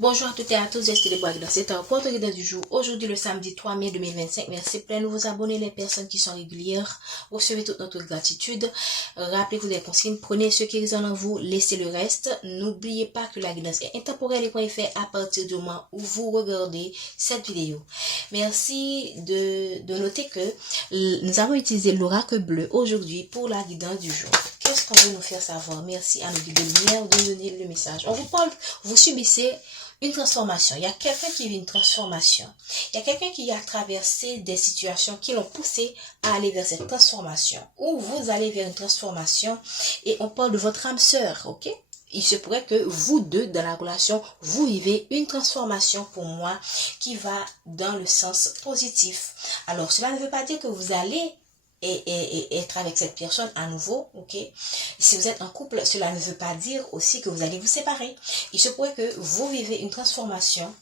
Bonjour à toutes et à tous, c'est les Bois dans cette porte guidance du jour. Aujourd'hui, le samedi 3 mai 2025. Merci plein de vous abonner, les personnes qui sont régulières. Recevez toute notre gratitude. Rappelez-vous des consignes. Prenez ce qui résonne en vous, laissez le reste. N'oubliez pas que la guidance est intemporelle et qu'on fait à partir du moment où vous regardez cette vidéo. Merci de noter que nous avons utilisé l'oracle bleu aujourd'hui pour la guidance du jour. Qu'est-ce qu'on veut nous faire savoir? Merci à nos guides de lumière de donner le message. On vous parle, vous subissez une transformation. Il y a quelqu'un qui vit une transformation. Il y a quelqu'un qui a traversé des situations qui l'ont poussé à aller vers cette transformation. Ou vous allez vers une transformation et on parle de votre âme sœur, ok? Il se pourrait que vous deux, dans la relation, vous vivez une transformation pour moi qui va dans le sens positif. Alors, cela ne veut pas dire que vous allez et être avec cette personne à nouveau, ok? Si vous êtes en couple, cela ne veut pas dire aussi que vous allez vous séparer. Il se pourrait que vous vivez une transformation,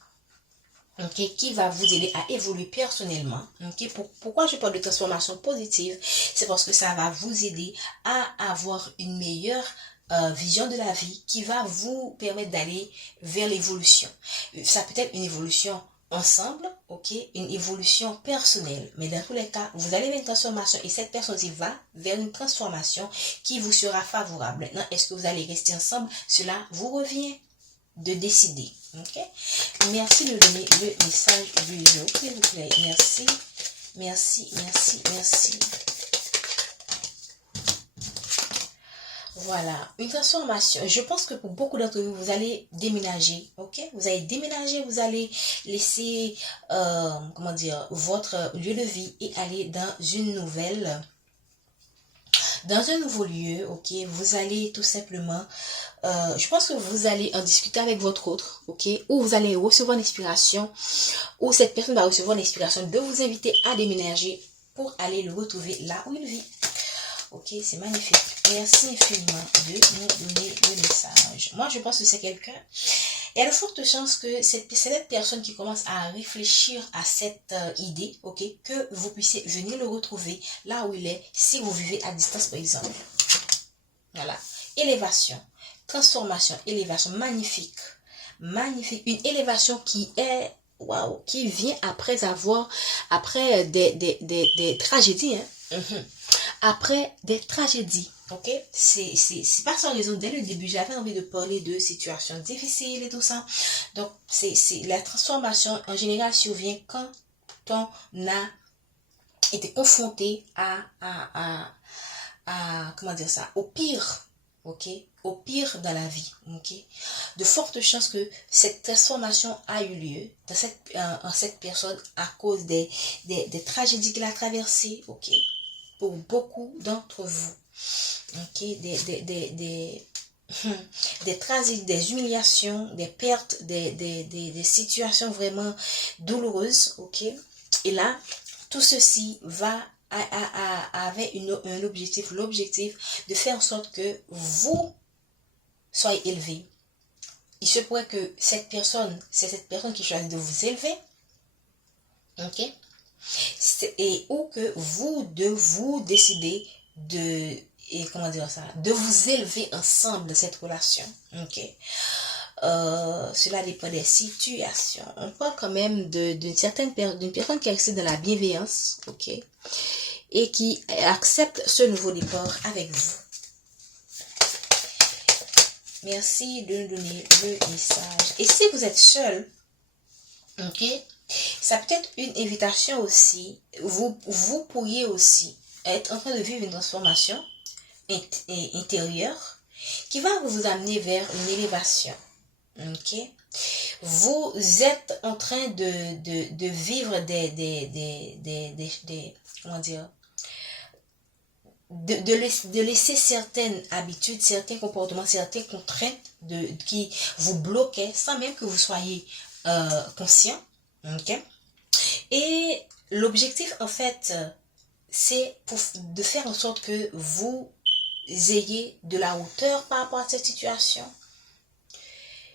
ok, qui va vous aider à évoluer personnellement, ok? Pourquoi je parle de transformation positive? C'est parce que ça va vous aider à avoir une meilleure vision de la vie qui va vous permettre d'aller vers l'évolution. Ça peut être une évolution ensemble, ok, une évolution personnelle. Mais dans tous les cas, vous allez vers une transformation et cette personne-ci va vers une transformation qui vous sera favorable. Maintenant, est-ce que vous allez rester ensemble? Cela vous revient de décider, ok? Merci de donner le message du jour, s'il vous plaît. Merci, merci, merci, merci. Voilà, une transformation. Je pense que pour beaucoup d'entre vous, vous allez déménager, ok? Vous allez déménager, vous allez laisser, comment dire, votre lieu de vie et aller dans dans un nouveau lieu, ok? Vous allez tout simplement, je pense que vous allez en discuter avec votre autre, ok? Ou vous allez recevoir une inspiration, ou cette personne va recevoir l'inspiration de vous inviter à déménager pour aller le retrouver là où il vit. Ok, c'est magnifique. Merci infiniment de nous donner le message. Moi, je pense que c'est quelqu'un. Il y a de fortes chances que c'est cette personne qui commence à réfléchir à cette idée, ok, que vous puissiez venir le retrouver là où il est, si vous vivez à distance, par exemple. Voilà. Élévation, transformation, élévation, magnifique. Magnifique. Une élévation qui est, waouh, qui vient après des tragédies, hein. Après des tragédies, ok? C'est pas sans raison. Dès le début, j'avais envie de parler de situations difficiles et tout ça. Donc, la transformation, en général, survient quand on a été confronté comment dire ça, au pire, ok? Au pire dans la vie, ok? De fortes chances que cette transformation a eu lieu en cette personne à cause des tragédies qu'elle a traversées, ok? Pour beaucoup d'entre vous, ok, des tragédies, des humiliations, des pertes, des situations vraiment douloureuses, ok. Et là, tout ceci avait un objectif, l'objectif de faire en sorte que vous soyez élevé. Il se pourrait que c'est cette personne qui choisit de vous élever, ok. Ou que vous décidez comment dire ça, de vous élever ensemble dans cette relation, ok. Cela dépend des situations. On parle quand même d'une personne qui accède dans la bienveillance, ok, et qui accepte ce nouveau départ avec vous. Merci de nous donner le message. Et si vous êtes seul, ok, ça peut être une invitation aussi. Vous pourriez aussi être en train de vivre une transformation intérieure qui va vous amener vers une élévation. Ok? Vous êtes en train de vivre comment dire, de laisser certaines habitudes, certains comportements, certaines contraintes qui vous bloquaient sans même que vous soyez conscient. Ok? Et l'objectif, en fait, c'est de faire en sorte que vous ayez de la hauteur par rapport à cette situation,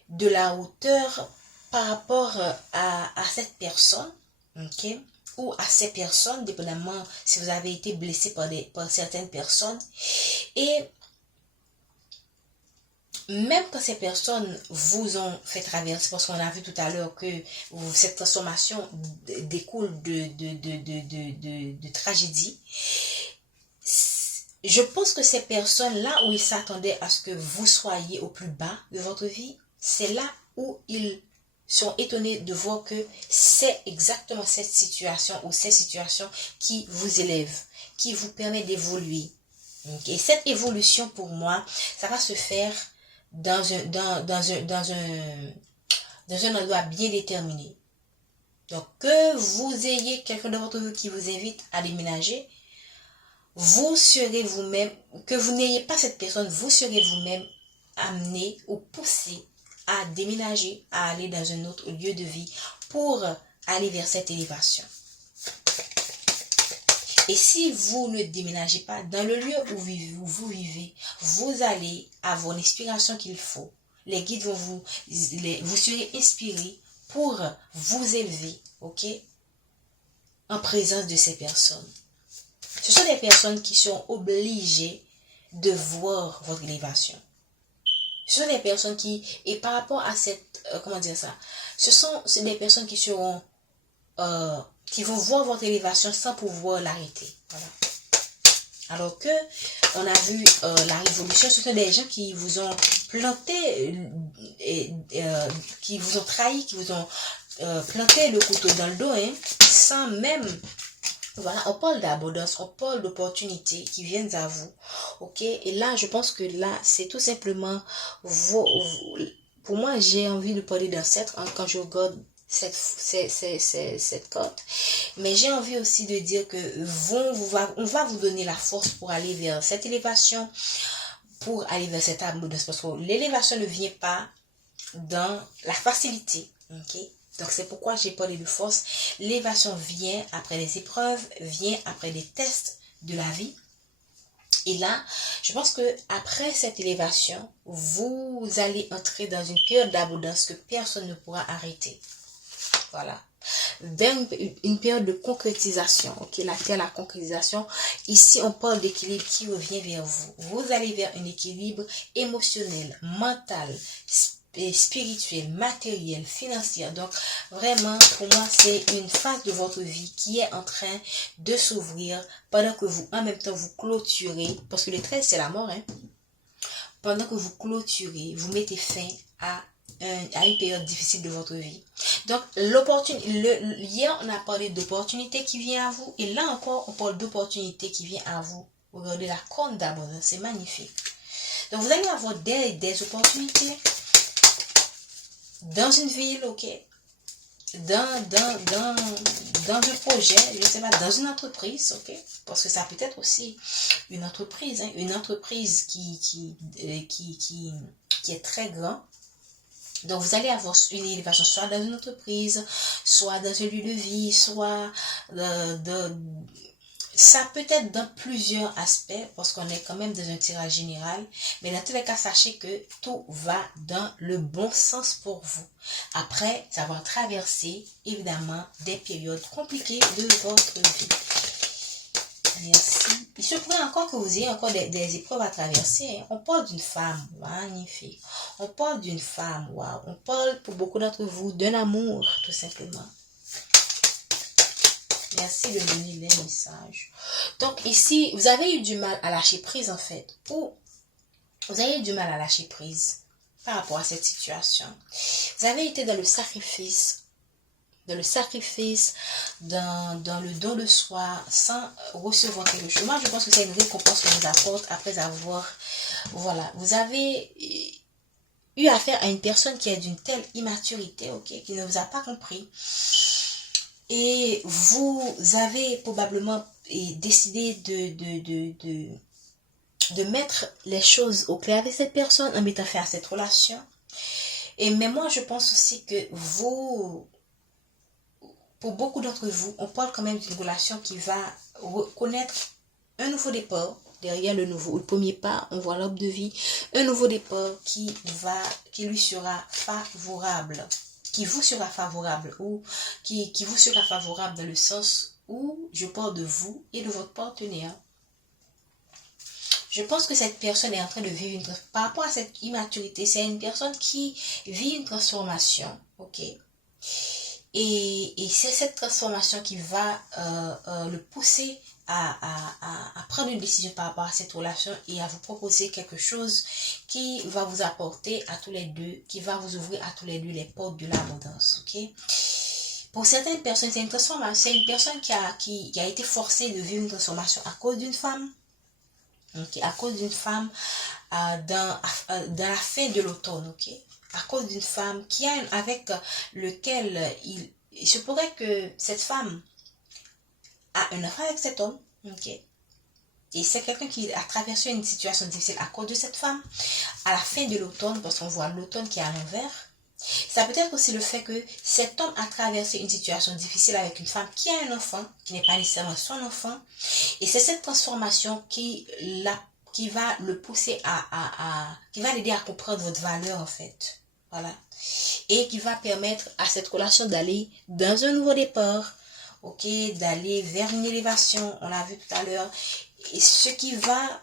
de la hauteur par rapport à cette personne, ok, ou à ces personnes, dépendamment si vous avez été blessé par certaines personnes. Et même quand ces personnes vous ont fait traverser, parce qu'on a vu tout à l'heure que cette transformation découle de tragédie, je pense que ces personnes, là où ils s'attendaient à ce que vous soyez au plus bas de votre vie, c'est là où ils sont étonnés de voir que c'est exactement cette situation ou ces situations qui vous élèvent, qui vous permet d'évoluer. Et cette évolution, pour moi, ça va se faire dans un endroit bien déterminé. Donc, que vous ayez quelqu'un de votre vie qui vous invite à déménager, vous serez vous-même, que vous n'ayez pas cette personne, vous serez vous-même amené ou poussé à déménager, à aller dans un autre lieu de vie pour aller vers cette élévation. Et si vous ne déménagez pas dans le lieu où vous vivez, vous allez avoir l'inspiration qu'il faut. Les guides vont vous serez inspiré pour vous élever, ok, en présence de ces personnes. Ce sont des personnes qui sont obligées de voir votre élévation. Ce sont des personnes qui, et par rapport à cette, comment dire ça, ce sont des personnes qui seront, qui vont voir votre élévation sans pouvoir l'arrêter. Voilà. Alors que, on a vu la révolution, ce sont des gens qui vous ont planté, qui vous ont trahi, qui vous ont planté le couteau dans le dos, hein, sans même... Voilà, on parle d'abondance, on parle d'opportunités qui viennent à vous, ok? Et là, je pense que là, c'est tout simplement, pour moi, j'ai envie de parler d'ancêtre quand je regarde cette carte. Mais j'ai envie aussi de dire que on va vous donner la force pour aller vers cette élévation, pour aller vers cette abondance. Parce que l'élévation ne vient pas dans la facilité, ok? Donc, c'est pourquoi j'ai parlé de force. L'élévation vient après les épreuves, vient après les tests de la vie. Et là, je pense que après cette élévation, vous allez entrer dans une période d'abondance que personne ne pourra arrêter. Voilà. Vers une période de concrétisation. Ok, la concrétisation. Ici, on parle d'équilibre qui revient vers vous. Vous allez vers un équilibre émotionnel, mental, spirituel, matériel, financier. Donc, vraiment, pour moi, c'est une phase de votre vie qui est en train de s'ouvrir pendant que vous, en même temps, vous clôturez, parce que le 13, c'est la mort, hein. Pendant que vous clôturez, vous mettez fin à une période difficile de votre vie. Donc, hier, on a parlé d'opportunité qui vient à vous, et là encore, on parle d'opportunité qui vient à vous. Regardez la corne d'abondance, c'est magnifique. Donc, vous allez avoir des opportunités dans une ville, ok, dans un projet, je sais pas, dans une entreprise, ok, parce que ça peut être aussi une entreprise, hein, une entreprise qui est très grande. Donc, vous allez avoir une élévation soit dans une entreprise, soit dans un lieu de vie, soit ça peut être dans plusieurs aspects, parce qu'on est quand même dans un tirage général. Mais dans tous les cas, sachez que tout va dans le bon sens pour vous. Après avoir traversé, évidemment, des périodes compliquées de votre vie. Merci. Il se pourrait encore que vous ayez encore des épreuves à traverser. Hein. On parle d'une femme magnifique. On parle d'une femme, waouh. On parle pour beaucoup d'entre vous d'un amour, tout simplement. Merci de donner les messages. Donc ici, vous avez eu du mal à lâcher prise en fait. Ou vous avez eu du mal à lâcher prise par rapport à cette situation. Vous avez été dans le sacrifice, dans le don de soi, sans recevoir quelque chose. Moi, je pense que c'est une récompense qu'on nous apporte après avoir, voilà, vous avez eu affaire à une personne qui est d'une telle immaturité, ok, qui ne vous a pas compris. Et vous avez probablement décidé de mettre les choses au clair avec cette personne en mettant fin à cette relation. Mais moi, je pense aussi que pour beaucoup d'entre vous, on parle quand même d'une relation qui va connaître un nouveau départ. Derrière le premier pas, on voit l'arbre de vie. Un nouveau départ qui lui sera favorable. Qui vous sera favorable ou qui vous sera favorable dans le sens où je parle de vous et de votre partenaire. Je pense que cette personne est en train de vivre par rapport à cette immaturité, c'est une personne qui vit une transformation, ok? Et c'est cette transformation qui va le pousser à prendre une décision par rapport à cette relation et à vous proposer quelque chose qui va vous apporter à tous les deux, qui va vous ouvrir à tous les deux les portes de l'abondance, ok? Pour certaines personnes, c'est une transformation, c'est une personne qui a été forcée de vivre une transformation à cause d'une femme, ok? À cause d'une femme dans la fin de l'automne, ok? À cause d'une femme avec lequel il se pourrait que cette femme a un enfant avec cet homme, ok? Et c'est quelqu'un qui a traversé une situation difficile à cause de cette femme. À la fin de l'automne, parce qu'on voit l'automne qui est à l'envers, ça peut être aussi le fait que cet homme a traversé une situation difficile avec une femme qui a un enfant, qui n'est pas nécessairement son enfant. Et c'est cette transformation qui va le pousser qui va l'aider à comprendre votre valeur en fait. Voilà. Et qui va permettre à cette relation d'aller dans un nouveau départ, ok, d'aller vers une élévation, on l'a vu tout à l'heure, et ce qui va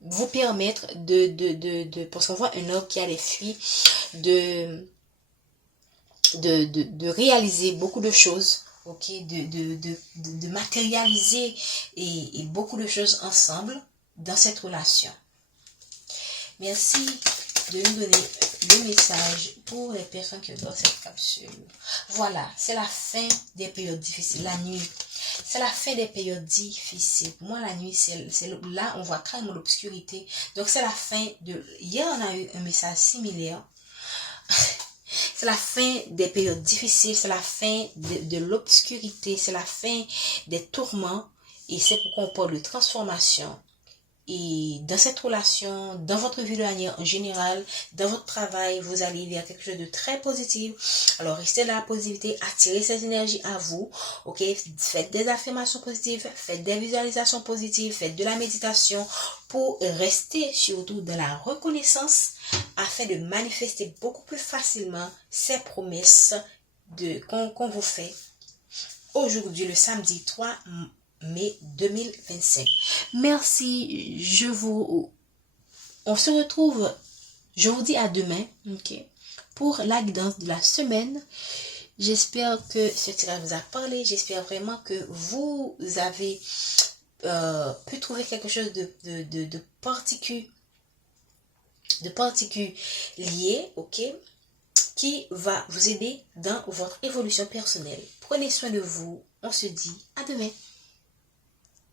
vous permettre parce qu'on voit un homme qui a les fruits, de réaliser beaucoup de choses, ok, de matérialiser et beaucoup de choses ensemble dans cette relation. Merci de nous donner le message pour les personnes qui ont dans cette capsule. Voilà, c'est la fin des périodes difficiles, la nuit. C'est la fin des périodes difficiles. Pour moi, la nuit, c'est là, on voit carrément l'obscurité. Donc, c'est la fin de... Hier, on a eu un message similaire. C'est la fin des périodes difficiles, c'est la fin de l'obscurité, c'est la fin des tourments. Et c'est pourquoi on parle de transformation. Et dans cette relation, dans votre vie de manière en général, dans votre travail, vous allez vers quelque chose de très positif. Alors, restez dans la positivité, attirez cette énergie à vous. Ok, faites des affirmations positives, faites des visualisations positives, faites de la méditation pour rester surtout dans la reconnaissance afin de manifester beaucoup plus facilement ces promesses qu'on vous fait aujourd'hui, le samedi 3 mai 2025. Merci, on se retrouve, je vous dis à demain, ok, pour la guidance de la semaine. J'espère que ce tirage vous a parlé, j'espère vraiment que vous avez pu trouver quelque chose de particulier, ok, qui va vous aider dans votre évolution personnelle. Prenez soin de vous, on se dit à demain.